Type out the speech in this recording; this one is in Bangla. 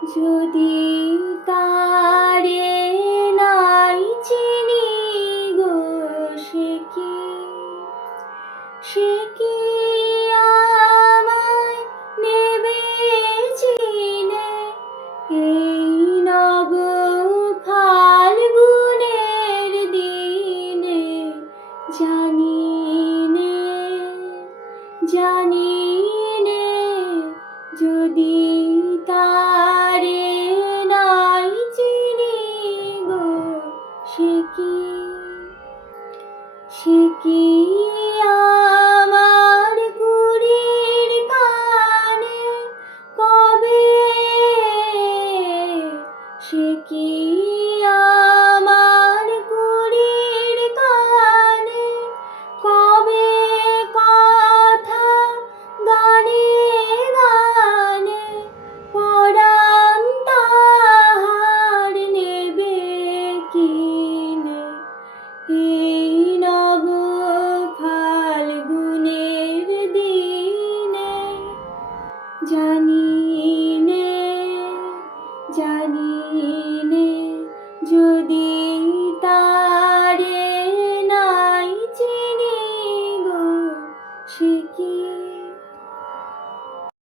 যদি তারে নাই চিনি গো, সে কি আমায় নেবে চিনে এই নব ফাল্গুনের দিনে? জানি নে যদি তারে নাই চিনি গো, সে কি আমার কুড়ির কানে কবে, সে কি আমার কুড়ির কানে কবে কথা গানে গানে পরাণ তাহার নেবে কিনে এই নব ফাল্গুনের দিনে? জানি